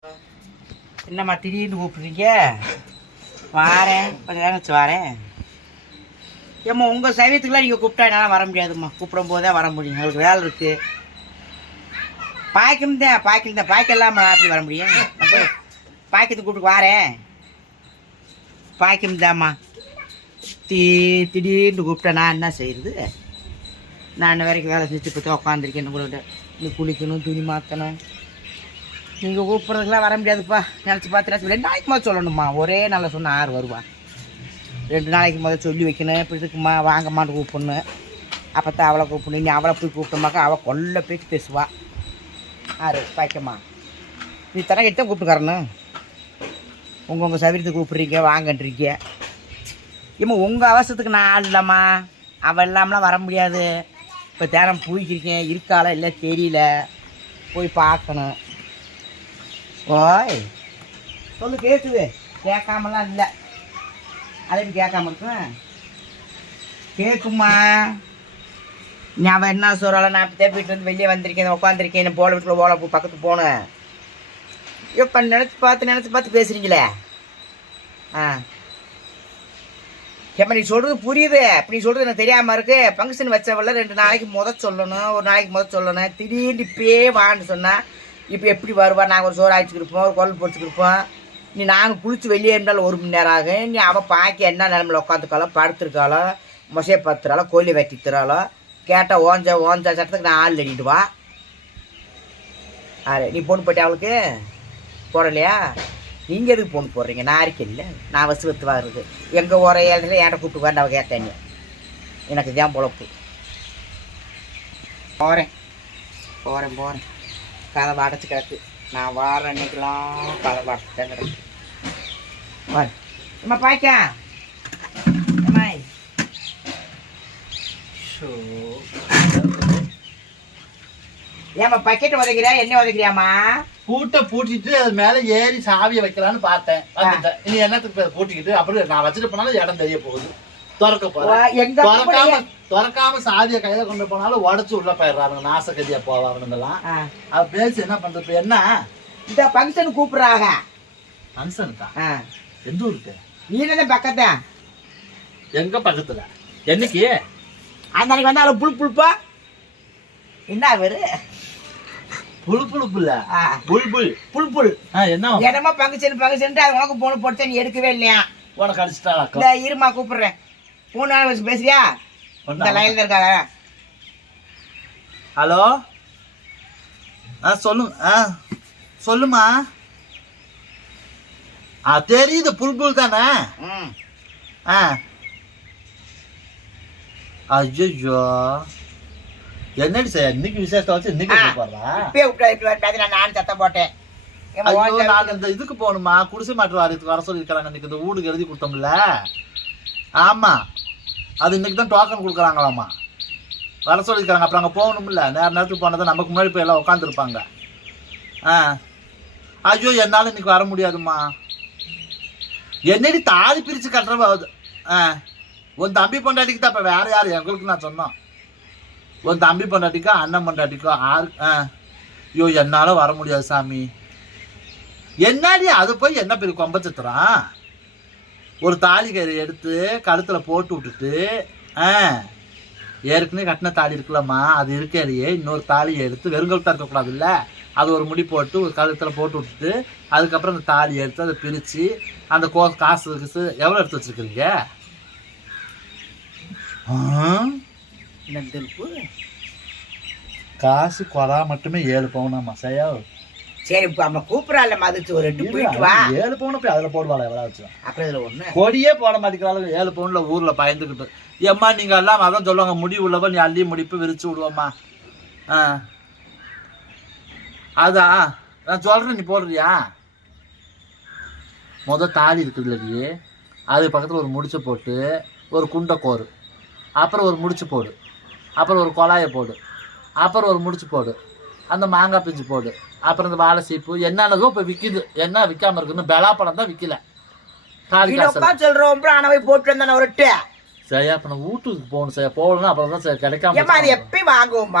என்னம்மா திடீர்னு கூப்பிட்றீங்க? வாரேன், கொஞ்சம் நேரம் வச்சு வாரேன். ஏம்மா உங்கள் சைவத்துக்குலாம் நீங்கள் கூப்பிட்டா என்னால் வர முடியாதும்மா. கூப்பிடும் போதே வர முடியும், எங்களுக்கு வேலை இருக்குது. பாய்க்கம் இல்லாமல் எப்படி வர முடியும்? பாய்க்கத்துக்கு கூப்பிட்டு வாரேன். பாய்க்கம் தான்மா. திடீர்னு கூப்பிட்டா நான் என்ன செய்கிறது? நான் இன்ன வரைக்கும் வேலை செஞ்சு பற்றி உட்காந்துருக்கேன். உங்கள்கிட்ட நீ குளிக்கணும், துணி மாற்றணும். நீங்கள் கூப்பிட்றதுக்கெலாம் வர முடியாதுப்பா. நினச்சி பார்த்து 2 நாளைக்கு முதல் சொல்லணும்மா. ஒரே நாளில் சொன்னால் 6 வருவா. 2 நாளைக்கு முதல் சொல்லி வைக்கணும். இப்படி இருக்குமா வாங்கம்மான்னு கூப்பிடணும். அப்போ தான் அவளை கூப்பிடணும். நீ அவளை போய் கூப்பிட்டோமாக்கா அவள் கொல்ல பேச்சு பேசுவா. பாய்க்கம்மா நீ தரக்கிட்ட கூப்பிட்டுக்காரணும். உங்கள் சவீரத்துக்கு கூப்பிட்றீங்க, வாங்கன்றீங்க. ஏம்மா உங்கள் அவசரத்துக்கு நான் ஆள் இல்லைம்மா. அவள் இல்லாமலாம் வர முடியாது. இப்போ தேனம் போய்க்கிருக்கேன், இருக்காளா இல்லை தெரியல, போய் பார்க்கணும். ஓய் சொல்லு, கேட்குது. கேட்காமலாம் இல்லை. அதை கேட்காம இருக்கும். கேட்குமா? நீ அவள் என்ன சொல்கிறாள்? நான் இப்போ வீட்டில் வந்து வெளியே வந்திருக்கேன், உட்காந்துருக்கேன், போல வீட்டில் ஓலை பக்கத்துக்கு போனேன். இப்போ நினச்சி பார்த்து பேசுகிறீங்களே. ஏம்மா நீ சொல்கிறது புரியுது. இப்போ நீ சொல்கிறது எனக்கு தெரியாமல் இருக்குது. ஃபங்க்ஷன் வச்சவள 2 நாளைக்கு முதல் சொல்லணும், ஒரு நாளைக்கு முதல் சொல்லணும். திடீர்னு இப்பயே வான்னு சொன்னால் இப்போ எப்படி வருவா? நாங்கள் ஒரு சோறு ஆயிடுச்சுக்கிருப்போம், ஒரு குழம்பு பொடிச்சுக்கிருப்போம். நீ நாங்கள் குளிச்சு வெளியே இருந்தாலும் 1 மணி நேரம் ஆகும். நீ அவள் பாக்கி என்ன நிலமையில உட்காந்துக்காலோ, படுத்துருக்காளோ, மொசையை பத்துறாளோ, கோழி வெட்டித்துறாளோ, கேட்டால் ஓஞ்சா சட்டத்துக்கு நான் ஆள் அடிட்டு வா. நீ பொண்ணு போட்டியா? அவளுக்கு போடலையா? நீங்கள் எதுக்கு பொண்ணு போடுறீங்க? நான் இருக்கேன் இல்லை, நான் வத்து வாருது. எங்கள் ஒரே இடத்துல ஏன்ட்ட கூப்பிட்டு வரேன். அவள் கேட்டேன், எனக்கு தான் பொழப்பு. போகிறேன் கதை அடைச்சி கிடக்கு. நான் வார அன்னைக்கெல்லாம் கதை அடைச்சிட்டேன் கிடக்கு. வாரு அம்மா பாய்க்கா. அம்மாய் ஏம்மா பக்கெட் உதைக்கிறியா? என்ன உதைக்கிறியாம்மா? பூட்டை பூட்டிட்டு அது மேல ஏறி சாவியை வைக்கலான்னு பார்த்தேன். இனி என்னத்துக்கு பூட்டிக்கிட்டு அப்புறம் நான் வச்சுட்டு போனாலும் இடம் தெரிய போகுது. திறக்காம சாதியை கையில கொண்டு போனாலும் உடச்சு உள்ள போயிடுறாங்க. நாசகதியா போவாங்கலாம். அவ பேசி என்ன பண்றது? என்ன இந்த பங்கன் கூப்பிடுறாங்க. பங்கனுக்கா? எந்த ஊருக்கு? நீ பக்கத்தா? எங்க பக்கத்துல? என்னைக்கு? அந்த அன்னைக்கு வந்தாலும் புல்புல்ப்பா. என்ன அவரு புல்புல்ப்பு இல்ல, புல்புல். என்ன என்னமா பங்குச்சன் அது உனக்கு போன போட்டு நீ எடுக்கவே இல்லையா? உனக்கு அடிச்சுட்டா? இருமா கூப்பிடுறேன். போன வச்சு பேசுறியா? இந்த லைன்ல இருக்காங்க. ஹலோ, சொல்லுமா. தெரியுது, புல்புல் தானே. ஐயோ என்னடி சார் இன்னைக்கு விசேஷத்தை வச்சு இன்னைக்கு போடுறா? நான் சத்தம் போட்டேன். நான் இந்த இதுக்கு போகணுமா, குடிசை மாற்று வாரியத்துக்கு வர சொல்லியிருக்கிறாங்க. இன்னைக்கு இந்த வீடுக்கு எழுதி கொடுத்தோம்ல. ஆமா, அது இன்னைக்கு தான் டோக்கன் கொடுக்குறாங்களாமா. வர சொல்லியிருக்காங்க. அப்புறம் அங்கே போகணும்ல. நேரத்துக்கு போனதான் நமக்கு முன்னாடி போய் எல்லாம் உட்காந்துருப்பாங்க. ஐயோ என்னால இன்னைக்கு வர முடியாதுமா. என்னடி தாலி பிரிச்சு கட்டுறது? உன் தம்பி பொண்டாட்டிக்கு தான். இப்போ வேற யாரு? எங்களுக்கு நான் சொன்னோம். உன் தம்பி பொண்டாட்டிக்கோ அண்ணன் பொண்டாட்டிக்கோ ஐயோ என்னால வர முடியாது சாமி. என்னடி அது போய் என்ன பெரிய கொம்பச்சத்துறான்? ஒரு தாலி கயிறு எடுத்து கழுத்துல போட்டு விட்டுட்டு ஏற்கனவே கட்டின தாலி இருக்குல்லம்மா, அது இருக்கையிலேயே இன்னொரு தாலியை எடுத்து வெறுங்கழுத்தா இருக்கக்கூடாது இல்லை, அது ஒரு முடி போட்டு ஒரு கழுத்துல போட்டு விட்டுட்டு அதுக்கப்புறம் அந்த தாலியை எடுத்து அதை பிரித்து அந்த காசு எவ்வளோ எடுத்து வச்சுருக்கிறீங்க? காசு கொரா மட்டுமே 7 பவுனாமா சையா. சரி நம்ம கூப்பிடறாள் மதிச்சு ஒரு 7 பவுன் போய் அதில் போடுவாள். எவ்வளோ வச்சு அப்புறம் இதில் ஒன்று கொடியே போட மாட்டேங்கிறாள். 7 பவுன்ல ஊரில் பயந்துக்கிட்டு. ஏம்மா நீங்கள் எல்லாம் அதான் சொல்லுவாங்க, முடி உள்ளவன் நீ அள்ளி முடிப்பு விரிச்சு விடுவோம்மா. அதான் நான் சொல்கிறேன், நீ போடுறியா? தாலி இருக்குது இல்லையே, அது பக்கத்தில் ஒரு முடிச்சை போட்டு ஒரு குண்டை கோரு, அப்புறம் ஒரு முடிச்சு போடு, அப்புறம் ஒரு குழாயை போடு, அப்புறம் ஒரு முடிச்சு போடு, அந்த மாங்காய் பிஞ்சு போடு, அப்புறம் இந்த வாழை சீப்பு என்னன்னதோ இப்போ விற்கிது. என்ன விற்காம இருக்குன்னு பெலாப்பழம் தான் விற்கல. தாலி காசு சொல்கிறோம் போட்டு வந்தானே ஒருட்டு. சரியா இப்போ நான் வீட்டுக்கு போகணும். சரியா போகலன்னா அப்புறம் தான் சரி கிடைக்காம. அது எப்பயும் வாங்குவோம்.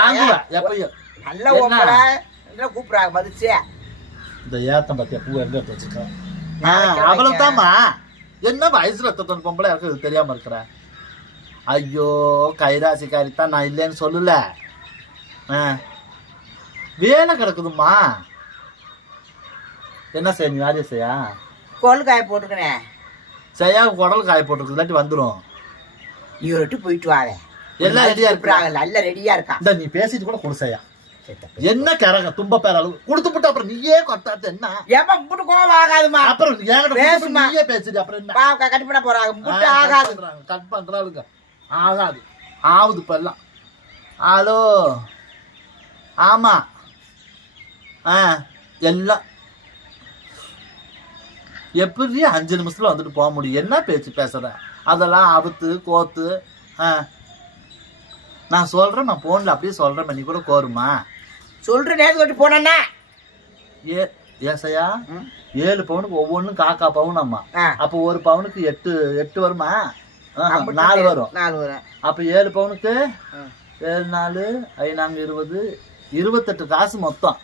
வாங்குவேன் எப்பயும். நல்ல கூப்பிட்றாங்க மதிச்சு. இந்த ஏத்தம் பத்தியா பூ எங்க எடுத்து வச்சுக்கிறேன் அவ்வளவுதாம்மா. என்ன வயசுல எத்தனை பொம்பளை இருக்கு தெரியாம இருக்கிற? ஐயோ கைராசிக்காரி தான், நான் இல்லைன்னு சொல்லல. வேலை கிடக்குதும்மா. என்ன செய்ய நீ யாரையும் செய்யா? கொல் காய போட்டுக்கிறேன். செய்யா குடல் காய போட்டுருக்கு, இல்லாட்டி வந்துடும். இவர்கிட்ட போயிட்டு வாங்க. எல்லாம் ரெடியா இருக்கிறாங்க, நல்ல ரெடியா இருக்கா. இந்த நீ பேசிட்டு கூட கொடுசையா. என்ன கரங்க தும்ப பேர அளவு கொடுத்து போட்டு அப்புறம் நீயே கொட்டாத்து என்ன? ஏமா முட்டு கோவம் ஆகாதுமா. அப்புறம் நீயே பேசுது அப்புறம் என்ன? கட் பண்ண போறாங்க, முட்டு ஆகாது. கட் பண்றாளுங்க ஆகாது. ஆகுது இப்ப எல்லாம். ஹலோ ஆமா எல்லாம் எப்படி 5 நிமிஷத்துல வந்துட்டு போக முடியும்? என்ன பேச்சு பேசுற? அதெல்லாம் அவுத்து கோத்து. நான் சொல்றேன், நான் போன்ல அப்படியே சொல்றேன், நீ கூட கோருமா? சொல்ற நேரத்துக்கு போனா ஏசையா 7 பவுனுக்கு ஒவ்வொன்றும் காக்கா பவுனம்மா. அப்போ ஒரு பவுனுக்கு 8 வருமா? 4 வரும். அப்ப 7 பவுனுக்கு 7 4 5 20 28 காசு மொத்தம்.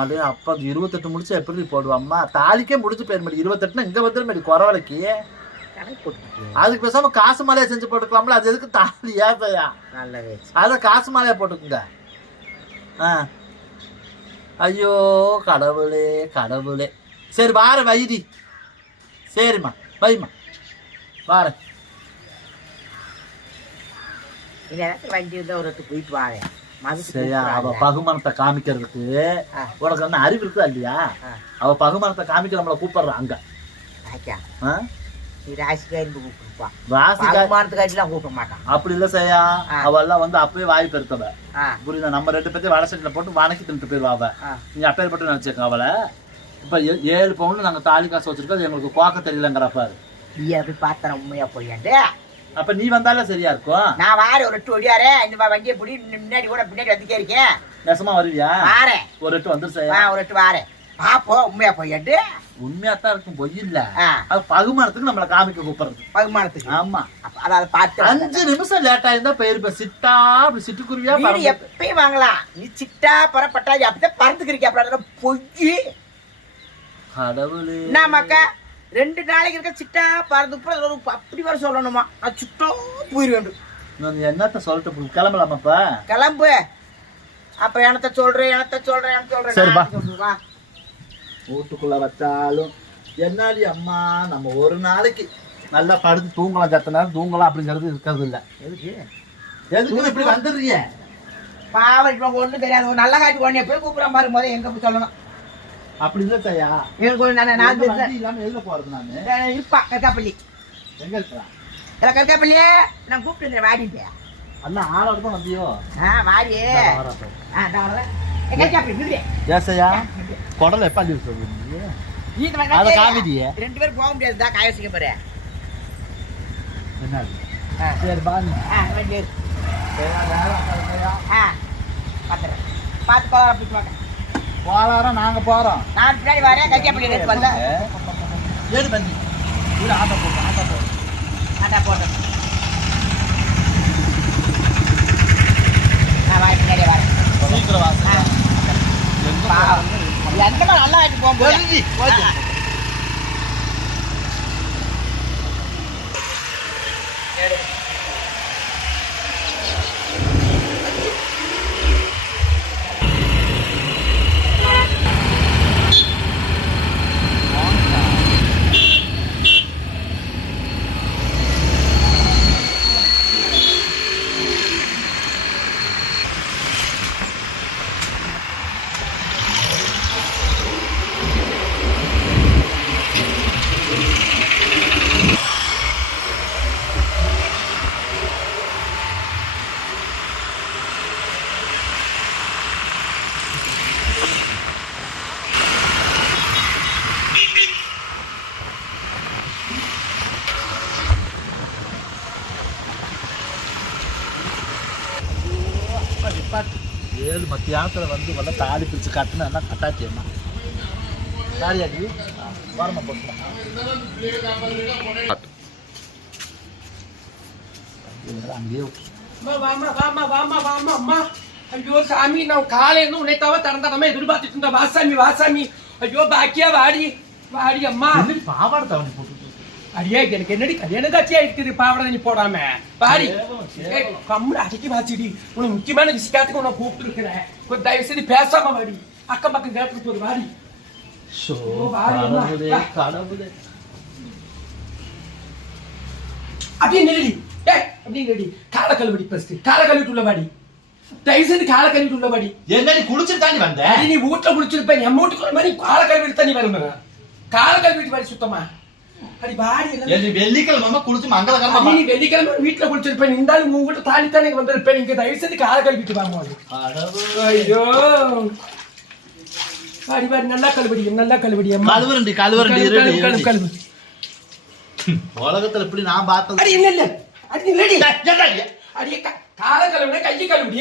அது அப்ப 28 முடிச்சு எப்படி போடுவாம்மா? தாலிக்கே முடிச்சு போயிட மாட்டேன். 28 இங்க வந்துடும் குறவலைக்கு. அதுக்கு பேசாம காசு மாலையா செஞ்சு போட்டுக்கலாம்ல. அது எதுக்கு தாலி? ஏசையா அத காசு மாலையா போட்டுக்குங்க. ஐயோ கடவுளே கடவுளே. சரி வார வைடி. சரிம்மா வைமா வார. வண்டி ஒரு போயிட்டு வாங்க. சரியா? அவ பகுமானத்தை காமிக்கிறதுக்கு உனக்கு என்ன அறிவு இருக்குதா இல்லையா? அவ பகுமானத்தை காமிக்க நம்மள கூப்பிடுறா அங்க. அப்படி இல்ல செய்யா. அவ எல்லாம் வந்து அப்பவே வாய் பெருத்தவ. புரியுதா? நம்ம 2 பேர்த்தையும் வடை சட்டில போட்டு வணக்கி தின்ட்டு போயிருவா அவ. நீங்க அப்பேர் பட்டு நினைச்சேங்க அவளை. இப்ப 7 பவுன் நாங்க தாலி காசு வச்சிருக்கோம், எங்களுக்கு பார்க்க தெரியலங்கிறப்பாரு. நீ அப்படி பார்த்தா உண்மையா போயாண்டு. அப்ப நீ வந்தாலே சரியா இருக்கும். நான் வார ஒரு 8 ஒடியாரே இந்த வண்டியை பிடி முன்னாடி கூட பின்னாடி வந்துட்டே இருக்கேன். நெசமா வருவியா? வாரேன். ஒரு 8 வந்துருச்சா? ஒரு 8 வாரேன். பாப்போம் உண்மையா போயாண்டு. உண்மையாத்தான் இருக்கும், பொய் இல்ல. அது பகுமானத்துக்கு நம்மள காமிக்க கூப்பிடுறது. பகுமானத்துக்கு. ஆமா. அதாவது பார்த்து 5 நிமிஷம் லேட்டா இருந்தா போயிருப்ப. சிட்டா அப்படி சிட்டுக்குருவியா எப்பயும் வாங்கலாம். நீ சிட்டா பரப்பட்டாது அப்படிதான் பறந்துக்கிறீங்க. அப்படி பொய் கடவுளே. நாமக்கா 2 நாளைக்கு இருக்க சிட்டா பறந்து அப்படி வர சொல்லணுமா? நான் சுட்டா போயிருவேன். நான் என்னத்த சொல்லிட்டு கிளம்பலாமாப்பா? கிளம்பு. அப்ப எனத்த சொல்றேன். சரிப்பா. வீட்டுக்குள்ள வச்சாலும் என்னாடி அம்மா நம்ம ஒரு நாளைக்கு நல்லா படுத்து தூங்கலாம், சத்த நேரம் தூங்கலாம் அப்படிங்கிறது இருக்கிறது இல்ல. எதுக்கு இப்படி வந்துடுறீங்க? பாவம் ஒண்ணும் தெரியாது. ஒரு நல்ல காட்சி ஒண்ணு போய் கூப்பிடாம பாரு. முதல்ல எங்க போய் சொல்லணும்? அப்படி இல்ல ஐயா. எனக்கு இல்லாம எதுல போறது? நான் இருப்பா கற்காப்பள்ளி. எங்க இருக்கிறா? கற்காப்பள்ளியே நான் கூப்பிட்டு வாடிட்டு அண்ணா ஆளோட தான் வந்தியோ? வாடி. ஏசையா குடல எப்ப அள்ளி சொல்லுங்க? அத காமிடியே 2 பேரும் போக முடியாது. தான் காய வச்சுக்க பாரு. என்ன? சரி பானி. வண்டி பார்த்து போலாம். அப்படி வாங்க. போலாரம் நாங்க போறோம். நான் பின்னாடி வரேன். கற்காப்பள்ளி எடுத்து வந்தேன். ஏடு பண்ணி இது ஆட்டோ போட்டோம். நான் வாய் பின்னாடி வரேன். சீக்கிரம் வாங்க. எந்த நல்லா ஆட்டி போகும்போது ஏழு மத்தியானத்துல வந்து வந்த தாலி பிரிச்சு கட்டுனா கட்டாச்சியம்மா தாலியாடி வரமா போட்டு அங்கேயே ஐயோ சாமி, நான் காலையில உன்னை தவிர திறந்தாமே எதிர்பார்த்துட்டு இருந்தேன். வாசாமி ஐயோ பாக்கியா வாடி வாடி அம்மா. பாவாடை தவணை போட்டு அடியே எனக்கு என்னடி கல்யாணம் காட்சியா இருக்குது பாவடை நீ போடாம வாடி. கம்முன்னு அடிக்கி வாச்சிடி. உனக்கு முக்கியமான விஷயத்துக்கு உன்னை கூப்பிட்டு இருக்கிறேன். கொஞ்சம் தயவு செய்து பேசாம வாடி. அக்கம் பக்கம் கேட்டு போது வாடி. அப்படியே நெல்லடி அப்படியே நெல்லடி. காலை கழுவடி ஃபர்ஸ்ட். காலை கழுவிட்டு உள்ள வாடி. தயவு செய்து காலை கழுவிட்டு உள்ள வாடி. என்னடி குளிச்சுட்டு தாண்டி வந்த? நீ வீட்டுல குளிச்சிருப்ப என் வீட்டுக்கு மாதிரி காலை கழுவிட்டு தண்ணி வரணும். காலை கழுவிட்டு வாடி சுத்தமா. அடி வாடி. வெள்ளிக்கிழமை குளிச்சு மங்களகரமா நீ வெள்ளிக்கிழமை வீட்டுல குளிச்சிருப்பேன். இருந்தாலும் உங்க வீட்டு தாண்டி தானே வந்திருப்பேன். நீங்க தயவு செய்து காலை கழுவிட்டு வாங்க. ஐயோ வாடி வாடி. நல்லா கழுவடி நல்லா கழுவடி. கழுவுறண்டி கழுவுறண்டி கழுவு கழுவு. உலகத்துல இப்படி நான் பார்த்தது. அடி என்ன இல்ல அடி இல்லடி. அடி காலை கழுவுனா கையை கழுவடி.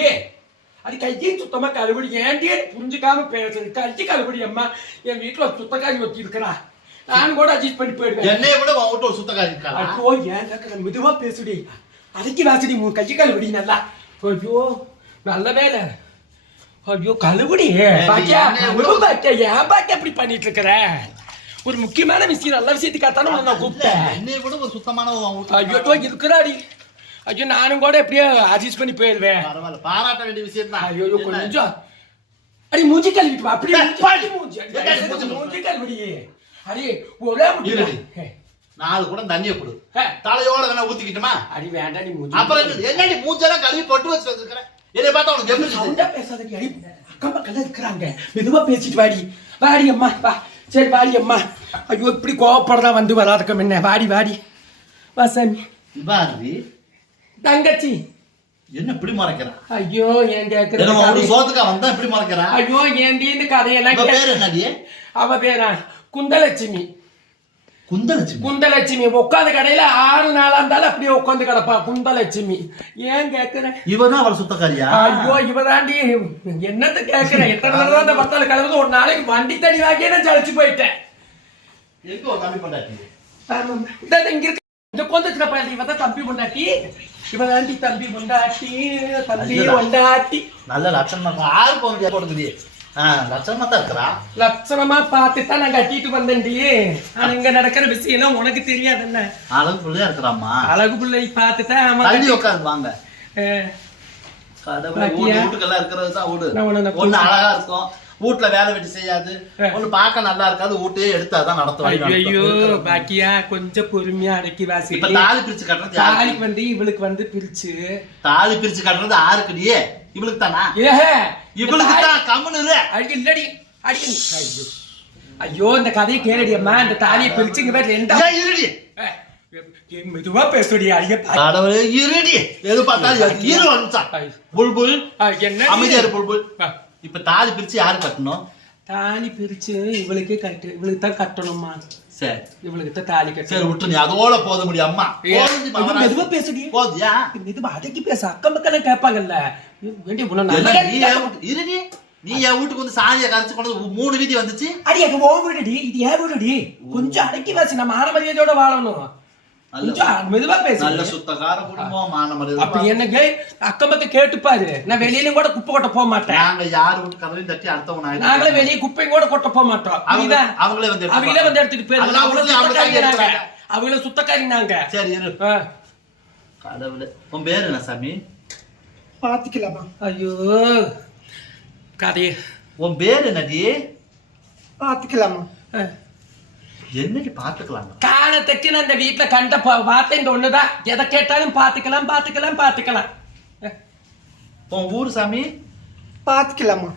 அடி கையை சுத்தமா கழுவடி. ஏன்டி புரிஞ்சுக்காம பேசுறது. கையை கழுவடி அம்மா. என் வீட்டுல சுத்தக்காரி வச்சு இருக்கிறா. நான் கூட அட்ஜஸ்ட் பண்ணி போயிடுவேன். என்னைய கூட உன் வீட்டு சுத்தக்காரி இருக்கா? ஐயோ ஏன் மெதுவா பேசுடி. அடக்கி வாசடி. கையை கழுவடி நல்லா. ஐயோ நல்ல வேலை. ஐயோ கழுவுடி. பாக்கியா பாக்கியா ஏன் பாக்கியா அப்படி பண்ணிட்டு இருக்கிற? ஒரு முக்கியமான விஷயம் நல்ல விஷயத்துக்காகத்தானே நான் கூப்பிட்டேன். என்னைய கூட ஒரு சுத்தமான ஐயோ இருக்கிறாடி. ஐயோ நானும் கூட எப்படியோ அட்ஜஸ்ட் பண்ணி போயிடுவேன். பரவாயில்ல பாராட்ட வேண்டிய விஷயம் தான். ஐயோ கொஞ்சம் அடி மூஞ்சி கழுவிட்டு வா. அப்படி மூஞ்சி கழுவிடி. அடி ஒரே முடியல. 4 கூட தண்ணியை கொடு. தலையோட வேணா ஊத்திக்கிட்டுமா? அடி வேண்டாம் நீ மூஞ்சி. அப்புறம் என்னடி மூஞ்செல்லாம் கழுவி பொட்டு வச்சு வச்சிருக்கிற? என்னை பார்த்தா உனக்கு எப்படி சவுண்டா பேசாதடி. அடி அக்கம் பக்கத்துல இருக்கிறாங்க. மெதுவா பேசிட்டு வாடி. வாடி அம்மா வா. சரி வாடி அம்மா. ஐயோ இப்படி கோவப்படுறா வந்து வராதுக்கம் என்ன. வாடி வாடி வா சாமி. பாரதி தங்கச்சி என்ன இப்படி மறைக்கிறா? ஐயோ ஏன் கேக்குற? சோத்துக்கா வந்தா இப்படி மறைக்கிறா? ஐயோ ஏன்டி இந்த கதையெல்லாம். பேர் என்னடி? அவ பேரா குந்தலட்சுமி. குந்தலட்சுமி. குந்தலட்சுமி உட்காந்து கடையில 6 நாளா இருந்தாலும் அப்படியே உட்காந்து கிடப்பா குந்தலட்சுமி. ஏன் கேக்குற? இவதான் அவள் சுத்தக்காரியா? ஐயோ இவதாண்டி. என்னத்த கேக்குற? எத்தனை தடவை அந்த பத்தால கலந்து ஒரு நாளைக்கு வண்டி தண்ணி வாங்கியே நான் சளிச்சு போயிட்டேன். எங்க ஒரு தம்பி பொண்டாட்டி? இங்க இருக்க இந்த கொந்தத்துல பாரு. இவதான் தம்பி பொண்டாட்டி. இவதாண்டி தம்பி பொண்டாட்டி. தம்பி பொண்டாட்டி நல்ல லட்சணமா 6 பவுன் போடுது. லட்சணமா தான் இருக்கிறா. லட்சணமா பார்த்துதான் நான் கட்டிட்டு வந்தேன்டி. ஆனா இங்க நடக்கிற விஷயம் எல்லாம் உனக்கு தெரியாது என்ன. அழகு பிள்ளையா இருக்கிறாமா? அழகு பிள்ளை பார்த்துதான் தள்ளி உட்காந்து வாங்க. வீட்டுக்கெல்லாம் இருக்கிறது தான் வீடு. ஒண்ணு அழகா இருக்கும். வீட்டுல வேலை வெட்டி செய்யாது. ஒண்ணு பார்க்க நல்லா இருக்காது. வீட்டையே எடுத்தாதான் நடத்துவாங்க. ஐயோ பாக்கியா கொஞ்சம் பொறுமையா அடக்கி வாசி. இப்ப தாலி பிரிச்சு கட்டுறது தாலிக்கு வந்து இவளுக்கு வந்து பிரிச்சு தாலி பிரிச்சு கட்டுறது ஆருக்குடியே? இவளுக்கு தானா? இவளுக்கு தான். கம்முன்னு அடி இல்லடி அடி. ஐயோ ஐயோ இந்த கதையை கேளடி அம்மா. இந்த தாலியை பிரிச்சு இங்க வேற ரெண்டா இருடி. மெதுவா பேசுடி. அடியே கடவுளே இருடி. எது பார்த்தாலும் இரு வந்துச்சா? புல்புல் என்ன அமைதியா இரு புல்புல். இப்ப தாலி பிரிச்சு யாரு கட்டணும்? தாலி பிரிச்சு இவளுக்கே கட்டு. இவளுக்கு தான் கட்டணுமா? சரி இவளுக்கு தான் தாலி கட்டு. சரி விட்டு நீ அதோட போத முடியும். அம்மா மெதுவா பேசுடி. போதியா? மெதுவா அடக்கி பேச. அக்கம் பக்கம் கேட்பாங்கல்ல. இருடி. நீ என் வீட்டுக்கு வந்து சாணியை கரைச்சு கொண்டு 3 வீதி வந்துச்சு. அடி அது ஓ வீடுடி. இது ஏன் வீடுடி? கொஞ்சம் அடக்கி பேசு. நம்ம மான மரியாதையோட வாழணும். மெதுவா பேசு. நல்ல சுத்தகார குடும்பம். மான மரியாதை. அப்படி என்ன அக்கம் பக்கம் கேட்டுப்பாரு. நான் வெளியிலும் கூட குப்பை கொட்ட போக மாட்டேன். நாங்க யாரு வீட்டு கதவையும் தட்டி அடுத்தவங்க நாங்களே வெளியே குப்பையும் கூட கொட்ட போக மாட்டோம். அவங்களே வந்து எடுத்துட்டு போயிருந்தாங்க. அவங்கள சுத்தக்காரி நாங்க. சரி இரு. கடவுளே உன் பேரு என்ன சாமி? பாத்துக்கலாமா? ஐயோ கதையே. உன் பேரு என்னடி? பாத்துக்கலாமா? என்னடி பாத்துக்கலாம்? காலத்துக்கு நான் இந்த வீட்டுல கண்ட வார்த்தை இந்த ஒண்ணுதான். எதை கேட்டாலும் பாத்துக்கலாம் பாத்துக்கலாம் பாத்துக்கலாம். உன் ஊரு சாமி? பாத்துக்கலாமா?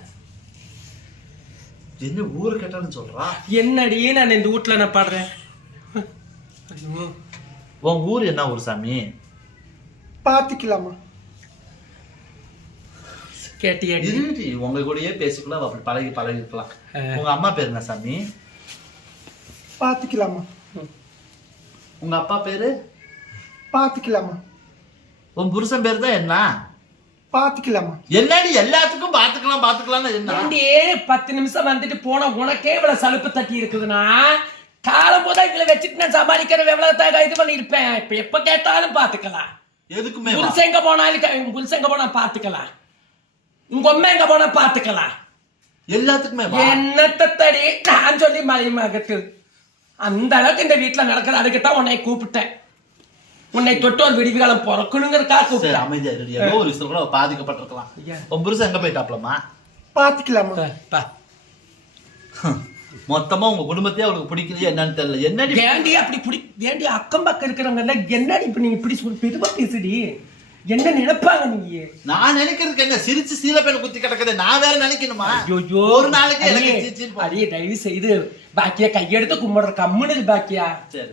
என்ன ஊரு கேட்டாலும் சொல்றா? என்னடி நான் இந்த வீட்டுல நான் பாடுறேன். ஐயோ உன் ஊர் என்ன ஊர் சாமி? பாத்துக்கலாமா? கேட்டியாடி? உங்க கூடயே பேசிக்கலாம். அப்படி பழகிக்கலாம். உங்க அம்மா பேரு என்ன சாமி? பாத்துக்கலாமா? உங்க அப்பா பேரு? பாத்துக்கலாமா? உன் புருஷன் பேரு தான் என்ன? பாத்துக்கலாமா? என்னடி எல்லாத்துக்கும் பாத்துக்கலாம் பாத்துக்கலாம் என்ன? 10 நிமிஷம் வந்துட்டு போன உனக்கே இவ்வளவு சலுப்பு தட்டி இருக்குதுன்னா காலம் போதா இவளை வச்சுட்டு நான் சமாளிக்கிற எவ்வளவு இது பண்ணி இருப்பேன். இப்ப எப்ப கேட்டாலும் பாத்துக்கலாம். எதுக்குமே புருஷங்க போனாலும் புருஷங்க போனா பாத்துக்கலாம். உங்க அம்மா எங்க போனா பாத்துக்கலாம். எல்லாத்துக்குமே வா. என்னத்த தடி நான் சொல்லி மலையமாகட்டு அந்த அளவுக்கு இந்த வீட்டுல நடக்குது. அதுக்குத்தான் உன்னை கூப்பிட்டேன். உன்னை தொட்டு ஒரு விடிவுகாலம் பிறக்கணுங்கிறதுக்காக சரி, கூப்பிட்டேன். அமைதியா இரு. ஏதோ ஒரு விஷயம் கூட பாதிக்கப்பட்டிருக்கலாம். உன் புருஷன் எங்க போயிட்டாப்லமா? பாத்துக்கலாமா? மொத்தமா உங்க குடும்பத்தையே அவளுக்கு பிடிக்கலையே என்னன்னு தெரியல. என்னடி ஏண்டி அப்படி ஏண்டி அக்கம் பக்கம் இருக்கிறவங்க எல்லாம் என்னடி இப்ப நீங்க இப்படி சொல்லி பெருமா பேசுடி? என்ன நினைப்பாங்க நீங்க? நான் நினைக்கிறதுக்கு என்ன, சிரிச்சு சீலப்பேன குத்தி கிடக்குது. நான் வேற நினைக்கணுமா? ஐயோ, ஒரு நாளைக்கு எனக்கு சிரிச்சின்னு போ. அடியே தயவு செய்து பாக்கியா கையெடுத்து கும்பிடுற கம்முனு பாக்கியா. சரி,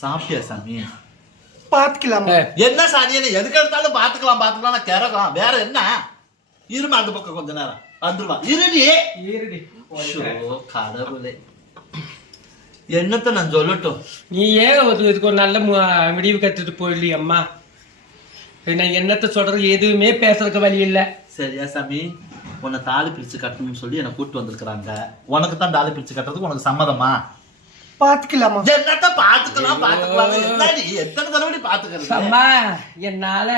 சாப்பிட்டியா சாமி? பாத்துக்கலாமா? என்ன சாணியன்னு எதுக்கு எடுத்தாலும் பாத்துக்கலாம் கிறகம். வேற என்ன? இருமா அந்த பக்கம் கொஞ்ச நேரம் வந்துருவா. இருடி கடவுளே, என்னத்த நான் சொல்லட்டும்? நீ ஏன் இதுக்கு ஒரு நல்ல முடிவு கத்துட்டு போயிடலி அம்மா. நான் என்னத்த சொல்றது, எதுவுமே பேசுறதுக்கு வழி இல்ல. சரியா சாமி, உன்னை தாலி பிரிச்சு கட்டணும்னு சொல்லி என்னை கூட்டு வந்திருக்கிறாங்க. உனக்கு தான் தாலி பிரிச்சு கட்டுறதுக்கு உனக்கு சம்மதமா? பாத்துக்கலாமா? என்னத்த பாத்துக்கலாம். என்னடி எத்தனை தடவை பாத்துக்கிறது? அம்மா, என்னால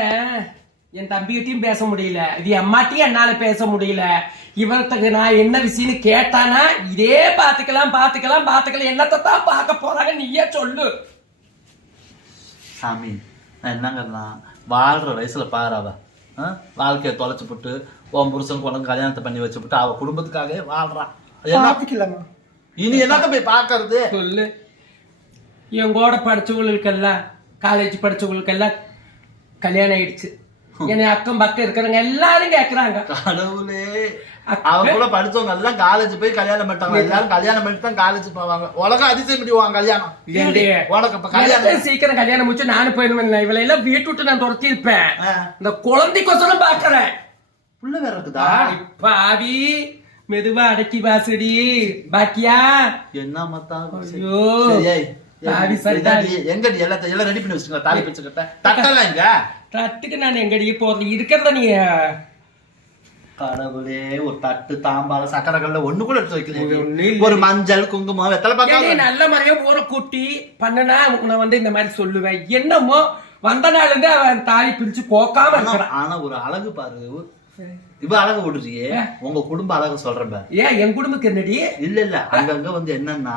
என் தம்பிகிட்டையும் பேச முடியல, இது அம்மாட்டையும் என்னால பேச முடியல. இவர்கிட்ட நான் என்ன விஷயம்னு கேட்டானா இதே பாத்துக்கலாம் என்னத்தான் பார்க்க போறாங்க நீயே சொல்லு. சாமி, நான் என்னங்கன்னா வாழ்ற வயசுல பாராவ வாழ்க்கையை தொலைச்சு போட்டு உன் புருஷனுக்கு உனக்கு கல்யாணத்தை பண்ணி வச்சு போட்டு அவ குடும்பத்துக்காகவே வாழ்றான். இனி என்னத்த போய் பாக்குறது சொல்லு. என் கூட படிச்சவங்களுக்கெல்லாம், காலேஜ் படிச்சவங்களுக்கெல்லாம் கல்யாணம் ஆயிடுச்சு. என்னை அக்கம் பக்கம் இருக்கிறவங்க எல்லாரும் கேக்குறாங்க. கடவுளே, அவ கூட படிச்சவங்க எல்லாம் காலேஜ் போய் கல்யாணம் பண்ணிட்டாங்க. எல்லாரும் கல்யாணம் பண்ணிட்டு தான் காலேஜ் போவாங்க. உலகம் அதிசயம் முடிவாங்க கல்யாணம். உனக்கு இப்ப கல்யாணம் சீக்கிரம் கல்யாணம் முடிச்சு நானும் போயிடுவேன். இவளை எல்லாம் வீட்டு விட்டு நான் துரத்தி இருப்பேன். இந்த குழந்தைக்கொசரம் பாக்குறேன். புள்ள வேற இருக்குதா? பாவி, மெதுவா அடக்கி வாசடி பாக்கியா. என்ன மத்தா? ஐயோ, எங்கடி எல்லாம் ரெடி பண்ணி வச்சுங்க. தாலி பிரிச்சு கட்ட தட்டலாம் இங்க தட்டுக்கு நான் எங்கடி போறது? இருக்கிறத நீ கடவுளே, ஒரு தட்டு தாம்பால சக்கரை கல்ல ஒண்ணு கூட எடுத்து வைக்கிறேன். ஒரு மஞ்சள் குங்குமம் வெத்தலை பாக்க நல்ல மாதிரியே ஊரை கூட்டி பண்ணனா நான் வந்து இந்த மாதிரி சொல்லுவேன். என்னமோ வந்த நாள் இருந்து அவன் தாலி பிரிச்சு போக்காம இருக்கிறான். ஆனா ஒரு அழகு பாரு, இவ அழகு விடுறியே. உங்க குடும்ப அழகு சொல்றேன். ஏன் என் குடும்பத்துக்கு என்னடி? இல்ல அங்கங்க வந்து என்னன்னா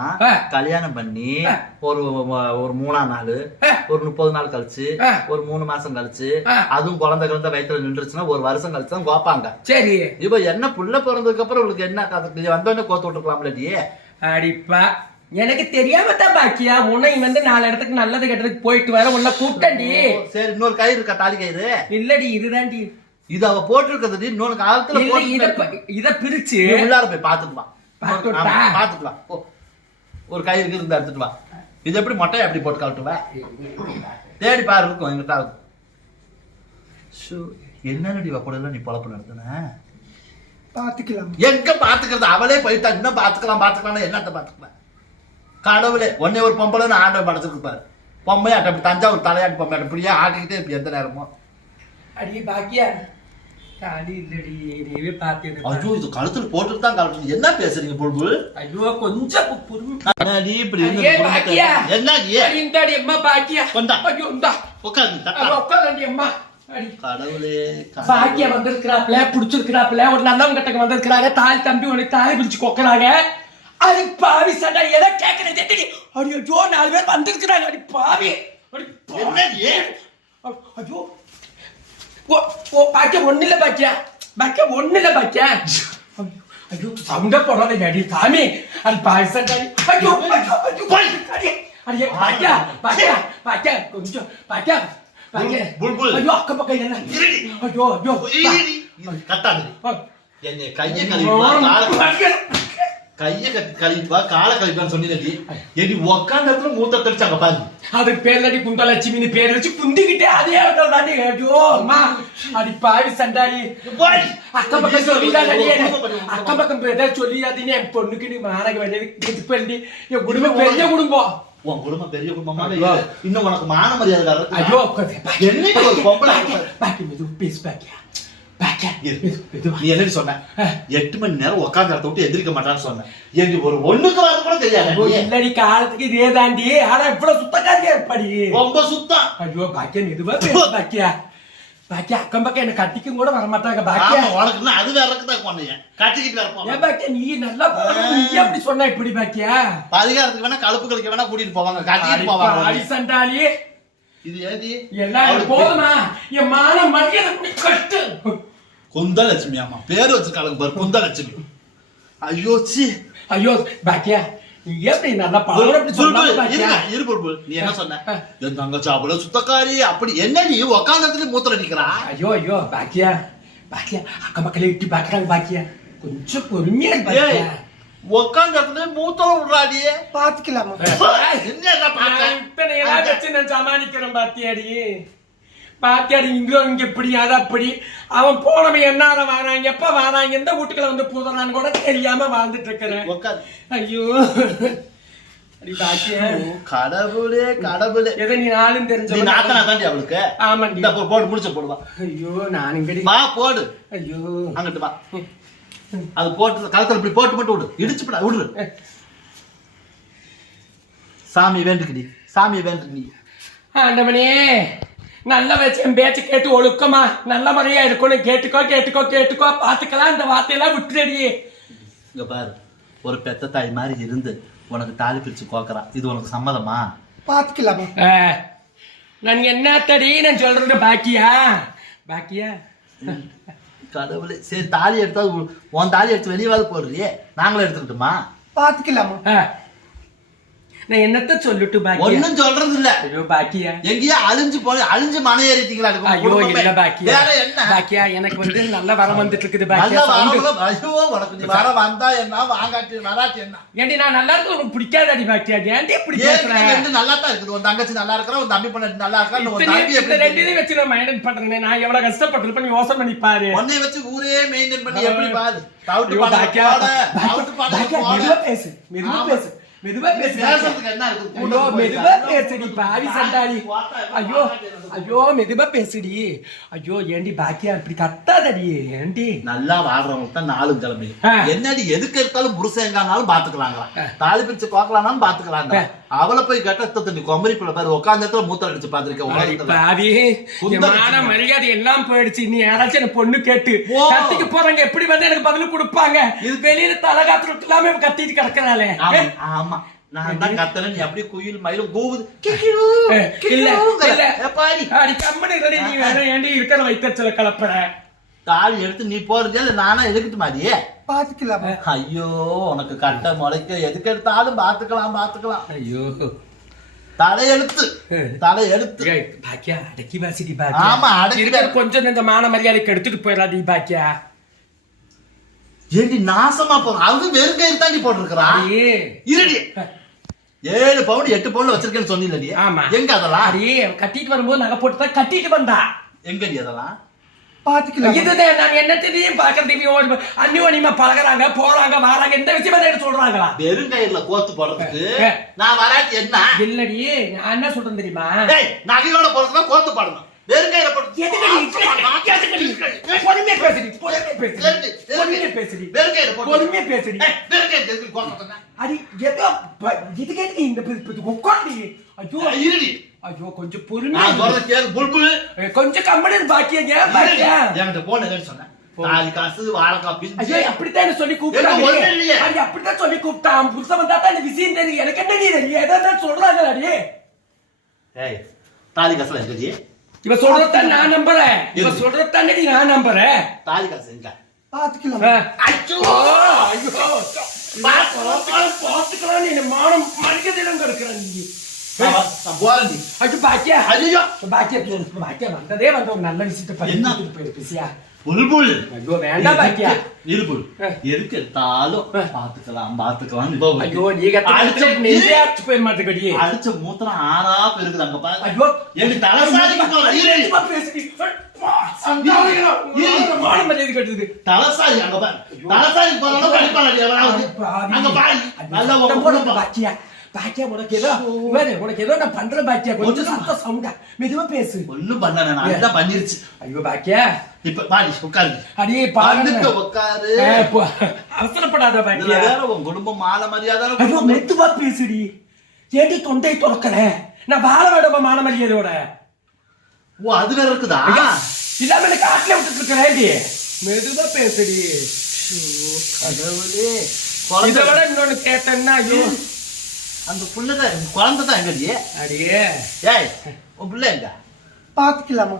கல்யாணம் பண்ணி ஒரு 3ஆம் நாள், ஒரு 30 நாள் கழிச்சு, ஒரு 3 மாசம் கழிச்சு, அதுவும் குழந்தை வயிற்றுல நின்றுச்சுன்னா 1 வருஷம் கழிச்சு தான் கோப்பாங்க. சரி, இவ என்ன புள்ள பிறந்ததுக்கு அப்புறம் உங்களுக்கு என்ன வந்தோடனே கோத்து விட்டுருக்கலாம்லடி? அடிப்பா, எனக்கு தெரியாம தான் பாக்கியா. உன்னை வந்து 4 இடத்துக்கு நல்லது கெட்டதுக்கு போயிட்டு வர உன்னை கூப்பிட்டேன்டி. சரி, இன்னொரு கயிறு இருக்கா? தாலி கயிறு இல்லடி, இதுதான்டி. இது அவ போட்டிருக்கிறது. இன்னொரு காலத்துல இத பிரிச்சு உள்ளார போய் பாத்துக்கலாம். ஒரு கயிறு இருந்தா எடுத்துட்டு வா. இது எப்படி மொட்டையை எப்படி போட்டு காட்டுவ? தேடி பாரு, இருக்கும் எங்கிட்ட. என்னடி கூட எல்லாம் நீ பொழப்பு நடத்துன? பாத்துக்கலாம். எங்க பாத்துக்கிறது? அவளே போயிட்டா. இன்னும் பாத்துக்கலாம் என்னத்த பாத்துக்கலாம்? கடவுளே, ஒன்னே ஒரு பொம்பளை ஆண்டை படைச்சிருக்கு பாரு. பொம்மையாட்ட அப்படி தஞ்சாவூர் தலையாட்டு பொம்மையாட்ட இப்படியே ஆட்டிக்கிட்டே இருப்பி எந்த நேரமும். அடி பாக்கியா, தாலி இல்லடி, நீவே பாத்து. ஐயோ, இது கழுத்துல போட்டுட்டு தான் கழுத்து. என்ன பேசுறீங்க புல்புல்? ஐயோ, கொஞ்சம் பொறுமை. இப்படி இந்தாடி அம்மா பாக்கியா. ஐயோ, இந்தா உட்காந்து அம்மா. கடவுளே, பாக்கியா வந்திருக்கிறாப்ல, பிடிச்சிருக்கிறாப்ல, ஒரு நல்லவங்க கிட்ட வந்திருக்கிறாங்க. தாலி தம்பி உனக்கு தாலி பிடிச்சு கொக்குறாங்க. அது பாவி சண்டை எதை கேட்கறது? அடி ஐயோ, 4 பேர் வந்திருக்கிறாங்க. அடி பாவி, ஐயோ பாக்கியா ஒண்ணு இல்ல பாக்கியா. ஐயோ, சண்டை போடாத அடி சாமி. அது பாவி சண்டை. ஐயோ அடியே பாக்கியா கொஞ்சம் பாக்கியா. ஐயோ, அக்க பக்கம் என்ன? ஐயோ கட்டாது. என்னை கையை கழிப்பா காலை கழிப்பான்னு சொன்னீங்க. எடி உக்காந்த இடத்துல மூத்த தெளிச்சாங்க பாரு. அது பேர்லடி குண்டலட்சுமின்னு பேர் வச்சு குந்திக்கிட்டே அதே இடத்துல தாண்டி. ஐயோ அம்மா, அடி பாவி சண்டாடி. அக்கம் பக்கம் சொல்லிடாதடி. அக்கம் பக்கம் ஏதாவது சொல்லிடாதீங்க. என் பொண்ணுக்கு நீ மாணக வேண்டியது பண்ணி. என் குடும்பம் பெரிய குடும்பம். உன் குடும்பம் பெரிய குடும்பமா? இன்னும் உனக்கு மான மரியாதை. ஐயோ, என்ன ஒரு பொம்பளை பாக்கி மெது பேசு பாக்கியா. நீ என்ன சொன்ன? 8 மணி நேரம் உட்கார்ந்து இடத்த விட்டு எந்திரிக்க மாட்டான்னு சொன்ன. எனக்கு ஒரு ஒண்ணுக்கு வரது கூட தெரியாது. இல்லடி, காலத்துக்கு இதே தாண்டி. ஆனா இவ்வளவு சுத்தக்காரியா இருப்பாடி. ரொம்ப சுத்தம். ஐயோ பாக்கியா, மெதுவா பேசு பாக்கியா. பாக்கியா அக்கம் பக்கம் என்ன கட்டிக்கும் கூட வர மாட்டாங்க பாக்கியா. ஆமா, உனக்கு அது வேற இருக்குதான் கொண்டையே கட்டிக்கிட்டு வரப்போம். ஏன் பாக்கியா நீ நல்லா நீ அப்படி சொன்ன இப்படி பாக்கியா? பரிகாரத்துக்கு வேணா கழுப்பு கழிக்க வேணா கூட்டிட்டு போவாங்க, கட்டிட்டு போவாங்க. அடி சண்டாளி இது ஏதி எல்லாம் போதுமா? என் மான மரியாதை இப்படி கட்டு. குந்தலட்சுமி, ஆமா பேரு வச்சிருக்காங்க பாரு, குந்தலட்சுமி. ஐயோ சி, ஐயோ பாக்கியா நீ எப்படி நல்லா பழம் அப்படி சொன்னா பாக்கியா? நீ என்ன சொன்ன? என் தங்கச்சி அவ்வளவு சுத்தக்காரி அப்படி என்ன நீ உக்காந்ததுல மூத்தல நிக்கிறா? ஐயோ ஐயோ பாக்கியா பாக்கியா அக்கம் பக்கத்துல இட்டி பாக்குறாங்க பாக்கியா, கொஞ்சம் பொறுமையா பாக்கியா. உக்காந்ததுல மூத்தல விடுறாடியே. பாத்துக்கலாமா? என்ன பாக்க இப்ப நான் வச்சு நான் சமாளிக்கிறேன் பாத்தியாடி. பாத்தியாடி இங்க இப்படி அது அப்படி. அவன் போனவன் என்னால வாராங்க எப்ப வாராங்க எந்த வீட்டுக்குள்ள வந்து பூதறான்னு கூட தெரியாம வாழ்ந்துட்டு இருக்கிறேன். ஐயோ அடி பாக்கியா, கடவுளே கடவுளே. எதை நீ நாளும் தெரிஞ்ச நீ நாத்தனா தாண்டி அவளுக்கு. ஆமாண்டி. இந்த போடு முடிச்ச போடுவா. ஐயோ நான் இங்கடி வா போடு. ஐயோ அங்கிட்டு வா. அது போட்டு கழுத்துல இப்படி போட்டு மட்டும் விடு, இடிச்சு விடு. சாமி வேண்டுக்குடி, சாமி வேண்டு. நீ ஆண்டவனே நல்ல வச்சு என் பேச்சு கேட்டு ஒழுக்கமா நல்ல முறையா இருக்கணும். கேட்டுக்கோ கேட்டுக்கோ கேட்டுக்கோ பாத்துக்கலாம். இந்த வார்த்தையெல்லாம் விட்டுறடி. இங்க பாரு, ஒரு பெத்த தாய் மாதிரி இருந்து உனக்கு தாலி பிரிச்சு கோக்குறா, இது உனக்கு சம்மதமா? பாத்துக்கலாமா? நான் என்ன தடி நான் சொல்றது பாக்கியா பாக்கியா. கடவுளே, சரி தாலி எடுத்தா உன் தாலி எடுத்து வெளியவாது போடுறியே, நாங்களும் எடுத்துக்கிட்டுமா? பாத்துக்கலாமா? நான் என்னத்த சொல்லிட்டு பாக்கியா? ஒண்ணும் சொல்றது இல்ல. ஐயோ பாக்கியா எங்கேயா அழிஞ்சு போய் அழிஞ்சு மன ஏறிட்டீங்களா? ஐயோ இல்ல பாக்கியா, என்ன பாக்கியா எனக்கு வந்து நல்ல வரம் வந்துட்டு இருக்குது நல்ல பாக்கியா. வரம். ஐயோ உனக்கு நீ வர வந்தா என்ன, வாங்காட்டி வராட்டி என்ன? ஏண்டி நான் நல்லா இருக்கு உனக்கு பிடிக்காதடி பாக்கியா? ஏன்டி இப்படி பேசுறேன்? ரெண்டு நல்லா தான் இருக்குது. உன் தங்கச்சி நல்லா இருக்கா, உன் தம்பி பண்ண நல்லா இருக்கா, உன் தம்பி இந்த எப்படி ரெண்டையும் வச்சு நான் மைண்ட் பண்றேன். நான் எவ்வளவு கஷ்டப்பட்டிருப்பேன் நீ யோசனை பண்ணி பாரு. உன்னை வச்சு ஊரே மெயின்டைன் பண்ணி எப்படி பாரு. ஐயோ பாக்கியா பாக்கியா மெதுவா பேசு மெதுவா பேசு மெதுவா பேசு. என்ன இருக்கு? ஐயோ மெதுவா பேசுடி பாவி சண்டாளி. ஐயோ ஐயோ மெதுவா பேசுடி. ஐயோ ஏண்டி பாக்கியா இப்படி கத்தாதடி ஏண்டி? நல்லா வாழ்றவங்க தான் நாளும் கிளம்பி என்னடி எதுக்கு எடுத்தாலும் புருஷங்கானாலும் பாத்துக்கலாங்களா, தாலி பிரிச்சு கோக்கலாம்னாலும் பாத்துக்கலாங்க. அவளை போய் கட்டத்தை நீ கொம்பரி பிள்ளை பாரு உட்காந்து மூத்தல் அடிச்சு பாத்துருக்க. பாவி மான மரியாதை எல்லாம் போயிடுச்சு. நீ யாராச்சும் எனக்கு பொண்ணு கேட்டு கத்திக்கு போறாங்க எப்படி வந்து எனக்கு பதில் கொடுப்பாங்க? இது வெளியில தலை காத்துட்டு எல்லாமே கத்திட்டு கிடக்குறாளே. ஆமா நான் தான் கத்தன, நீ அப்படியே குயில் மயிலும் கூவுது. நீ வேற ஏண்டி இருக்கிற வைத்தச்சல கலப்பட தாலி எடுத்து நீ போறது இல்ல நானா எதுக்கிட்டு மாதிரியே? பாத்துக்கலாமா? ஐயோ உனக்கு கட்ட முளைக்க எதுக்கு எடுத்தாலும் பாத்துக்கலாம் பாத்துக்கலாம். ஐயோ தலையெழுத்து தலையெழுத்து. பாக்கியா அடக்கி வாசிடி ஆமா பாக்கியா. அடக்கி கொஞ்சம் இந்த மான மரியாதைக்கு எடுத்துட்டு போயிடாதீ பாக்கியா. ஏண்டி நாசமா போ, அது வெறும் கயிறு தாண்டி போட்டிருக்கிறா. இருடி 7 பவுன் 8 பவுன்ல வச்சிருக்கேன்னு சொன்னீங்களடி. ஆமா எங்க அதெல்லாம்? அடி கட்டிட்டு வரும்போது நகை போட்டு தான் கட்டிட்டு வந்தா. எங்கடி அதெல்லாம்? பாத்துக்கலாம். இதுதான் நான் என்னத்தையும் பாக்குறதுக்கு அந்நியோனியமா பழகுறாங்க போறாங்க வராங்க எந்த விஷயம் சொல்றாங்களா? வெறும் கயிறுல கோத்து போடுறதுக்கு நான் வராட்டி என்ன? இல்லடி நான் என்ன சொல்றேன் தெரியுமா? நகையோட போறதுன்னா கோத்து பாடணும். வெறும் கயிறுல போட்டு பொறுமையா பேசுடி. வெறும் கயிறு போட்டு பொறுமையா பேசுடி. வெறும் கயிறு எதுக்கு கோத்து? அடி ஏதோ இது கேட்டு இந்த உட்காந்து. ஐயோ இருடி. ஐயோ கொஞ்சம் பொறுமையா நான் சொல்றது கேளு புல்புல். கொஞ்சம் கம்பெனி பாக்கியா பாக்கியா. என்கிட்ட போன் என்னன்னு சொன்னேன்? தாலி காசு வாழைக்காய் பிஞ்சு. ஐயோ அப்படித்தான் சொல்லி கூப்பிட்டாங்க. அது அப்படித்தான் சொல்லி கூப்பிட்டான். புருஷன் வந்தா தான் இந்த விஷயம் தெரியும். எனக்கு என்ன தெரியும்? ஏதாவது சொல்றாங்க அடி. ஏய் தாலி காசுல எங்கடி? இவ சொல்றதான் நான் நம்புறேன். இவ சொல்றதான் நான் நம்புறேன். தாலி காசு எங்க? பாத்துக்கலாம். ஐயோ ஐயோ பாத்துக்கலாம். நீ மானம் மரியாதையிலும் கிடக்குறான் நீ. போறேன். ஐயோ பாக்கியா ஐயோ பாக்கியா பாக்கியா வந்ததே வந்து ஒரு நல்ல விஷயத்தை என்ன பேசியா? புல்புல். ஐயோ வேண்டாம் பாக்கியா. இருபுல் எதுக்கு எடுத்தாலும் பாத்துக்கலாம் பாத்துக்கலாம். ஐயோ நீ நெஞ்சு போய் மாட்டுக்கடி. அடிச்ச மூத்திரம் ஆறா பெருக்குது அங்க பாரு. ஐயோ எனக்கு தலசாரிக்கு போறேன். பேசுடி மானம் மரியாதை கட்டுது. தலசாரி அங்க பாரு. தலசாரிக்கு போறாலும் கண்டிப்பா எவனாவது அங்க பாரு. நல்லா உடம்பு பாக்கியா பாக்கியா உனக்கு ஏதோ நான் பண்றேன் பாக்கியா. கொஞ்சம் சத்தம் சவுண்டா மெதுவா பேசு. ஒண்ணும் பண்ண நான் அதான் பண்ணிருச்சு. ஐயோ பாக்கியா இப்ப பாடி உட்காரு. அடியே பாருங்க உட்காரு. அவசரப்படாத பாக்கியா. வேற உன் குடும்பம் மான மரியாதை. ஐயோ மெதுவா பேசுடி. ஏண்டி தொண்டை திறக்கற? நான் வாழ வேண்டாமா மான மரியாதையோட? ஓ அது வேற இருக்குதா? இல்லாம எனக்கு காட்டுல விட்டுட்டு இருக்கிறேன்டி. மெதுவா பேசுடி. கடவுளே, இதை விட இன்னொன்னு கேட்டேன்னா ஐயோ அந்த புள்ளதான் குழந்தை தான் எங்கடி? அடியே ஏய், உன் பிள்ளை எங்க? பாத்துக்கலாமா?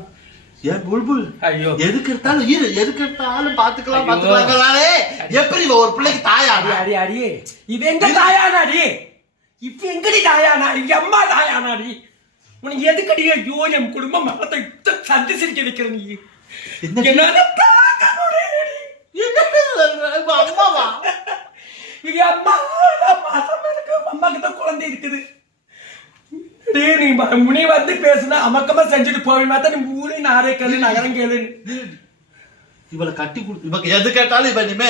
ஏன் புல்புல் ஐயோ எதுக்கு எடுத்தாலும் பாத்துக்கலாங்களே. எப்படி இவ ஒரு பிள்ளைக்கு தாயா? அடி அடி இவ எங்க தாயானாடி? இப்ப எங்கடி தாயானா? இங்க அம்மா தாயானாடி? உனக்கு எதுக்கடி ஐயோ என் குடும்பம் மரத்தை சந்தி சிரிக்க வைக்கிற நீ? என்னால தாங்க முடியலடி. அம்மாவா? இது அம்மா மாசம் இருக்கு, அம்மாக்கு தான் குழந்தை இருக்குது. நீ வந்து பேசுனா அமக்கமா செஞ்சுட்டு போவேன் பார்த்தா நீ ஊரே நாரே கேளு நகரம் கேளுன்னு இவளை கட்டி கொடுத்து இவ எது கேட்டாலும் இவ இனிமே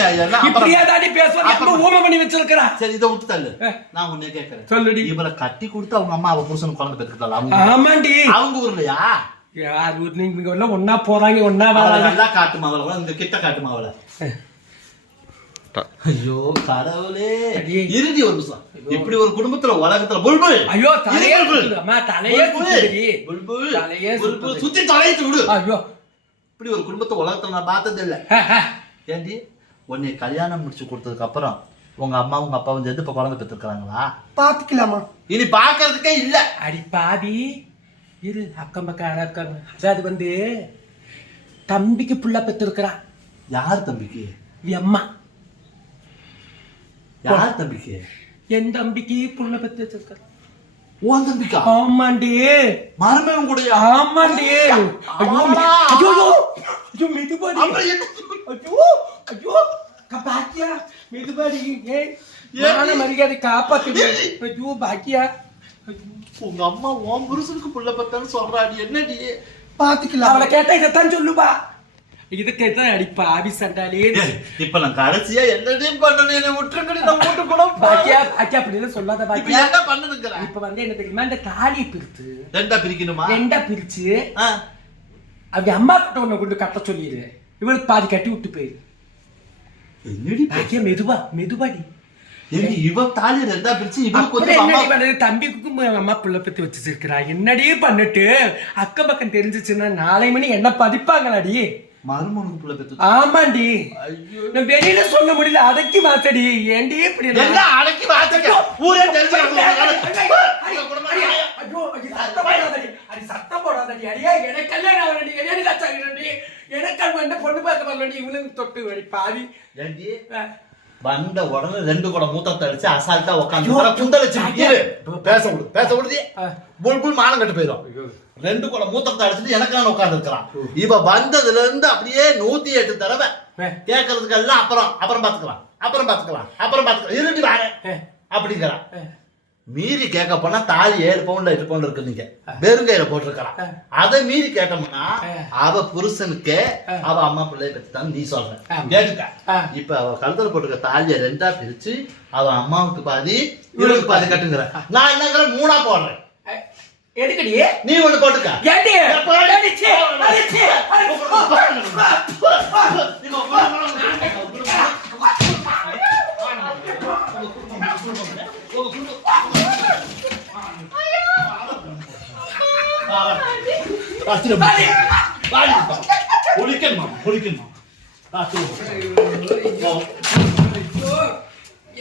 இப்படியாதாடி பேசுவாங்க. ஊமை பண்ணி வச்சிருக்கிறா. சரி, இதை விட்டு தள்ளு. நான் உன்னை கேட்கறேன், சொல்லுடி. இவளை கட்டி கொடுத்து அவங்க அம்மா அவ புருஷன் குழந்தை பெற்றுக்கிட்டாள். ஆமாண்டி. அவங்க ஊர்லயா? யார் ஊர்? நீங்க எல்லாம் ஒன்னா போறாங்க, ஒன்னா வராங்க. நல்லா காட்டுமா அவளை, இந்த கிட்ட காட்டுமா அவளை. ஐயோ கடவுளே, இறுதி ஒரு நிமிஷம். இப்படி ஒரு குடும்பத்துல உலகத்துல புல்புல் ஐயோ தலையே அம்மா தலையே குத்துடி. புல்புல் தலையே புல்புல் சுத்தி தலையிட்டு விடு. ஐயோ இப்படி ஒரு குடும்பத்தை உலகத்துல நான் பார்த்தது இல்ல. ஏண்டி உன்னை கல்யாணம் முடிச்சு கொடுத்ததுக்கு அப்புறம் உங்க அம்மா உங்க அப்பாவும் சேர்ந்து இப்ப குழந்தை பெற்றுக்கிறாங்களா? பாத்துக்கலாமா? இனி பாக்குறதுக்கே இல்ல. அடி பாவி இரு, அக்கம் பக்கம் யாரா இருக்காங்க. அதாவது வந்து தம்பிக்கு புள்ள பெற்றிருக்கிறா. யார் தம்பிக்கு? அம்மா. யார் தம்பிக்கு? என் தம்பிக்கு புள்ள பெற்று வச்சிருக்க. உன் தம்பிக்கா? ஆமாண்டி. மருமகன் கூடயா? ஆமாண்டி. ஐயோ ஐயோ ஐயோ மெதுபாடி. ஐயோ ஐயோ பாக்கியா மெதுபாடி. ஏன் மரியாதை காப்பாத்து. ஐயோ பாக்கியா, உங்க அம்மா உன் புருஷனுக்கு புள்ள பத்தான்னு சொல்றாடி. என்னடி? பாத்துக்கலாம். அவளை கேட்டா இதைத்தான் சொல்லுவா. இது கேட்டா அடி பாவி சண்டாலே. இப்ப நான் கடைசியா என்னதையும் பண்ணணும், விட்டுருக்கடி. நான் வீட்டு கூட பாக்கியா பாக்கியா அப்படின்னு சொல்லாத பாக்கியா. என்ன பண்ணுங்க? இப்ப வந்து என்ன தெரியுமா, இந்த தாலியை பிரித்து ரெண்டா பிரிக்கணுமா? ரெண்டா பிரிச்சு அப்படி அம்மா கிட்ட ஒண்ணு கொண்டு கட்ட சொல்லிடு. இவளுக்கு பாதி கட்டி விட்டு போயிரு. என்னடி பாக்கியா மெதுவா மெதுவாடி. இவ தாலி ரெண்டா பிரிச்சு இவளுக்கு தம்பிக்கும் அம்மா புள்ள பத்தி வச்சிருக்கிறா. என்னடி பண்ணிட்டு அக்கம் பக்கம் தெரிஞ்சிச்சுன்னா 4 மணி என்ன பதிப்பாங்களாடி? மருமனுக்கு புள்ள பெத்து. ஆமாண்டி. நான் வெளியில சொல்ல முடியல, அடக்கி மாத்தடி. ஏண்டி இப்படி எல்லாம் அடக்கி மாத்தடி? ஊரே தெரிஞ்சாங்க. ஐயோ சத்தம் போடாதடி. அடி சத்தம் போடாதடி. அடியே எனக்கு கல்யாணம் ஆவறடி. கல்யாணம் காச்சாங்கடி. எனக்கு வந்து பொண்ணு பார்க்க வரலடி. இவளுக்கு தொட்டு வடி பாவி. ஏண்டி வந்த உடனே 2 குடம் மூத்தத்தை அடிச்சு அசால்ட்டா உட்காந்து குந்தளிச்சு பேச விடுதி. புல்புல் மானம் கட்டு போயிடும். 2 குடம் மூத்தத்தை அடிச்சுட்டு எனக்கு உட்காந்து இருக்கிறான். இவ வந்ததுல இருந்து அப்படியே 108 தடவை கேட்கறதுக்கு எல்லாம் அப்புறம் பாத்துக்கலாம் இருட்டி வார அப்படிங்கிறான். மீறி கேட்க போனா தாலி 7 பவுன்ல 8 பவுன் இருக்கு. நீங்க வெறுங்கையில போட்டிருக்கலாம். அதை மீறி கேட்டோம்னா அவ புருஷனுக்கு அவ அம்மா பிள்ளைய பத்திதான் நீ சொல்ற கேட்டுக்க. இப்ப அவ கழுத்துல போட்டிருக்க தாலிய 2ஆ பிரிச்சு அவ அம்மாவுக்கு பாதி இவளுக்கு பாதி கட்டுங்கிற. நான் என்னங்கிற 3ஆ போடுறேன். எதுக்கடி நீ ஒண்ணு போட்டுக்க.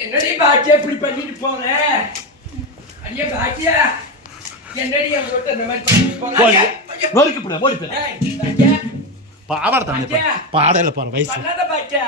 என்னடி பாக்கியா இப்படி பண்ணிட்டு போற? அடியே பாக்கியா என்னடி அவங்ககிட்ட இந்த மாதிரி பண்ணிட்டு போற? பாடல பாரு வயசு. பாக்கியா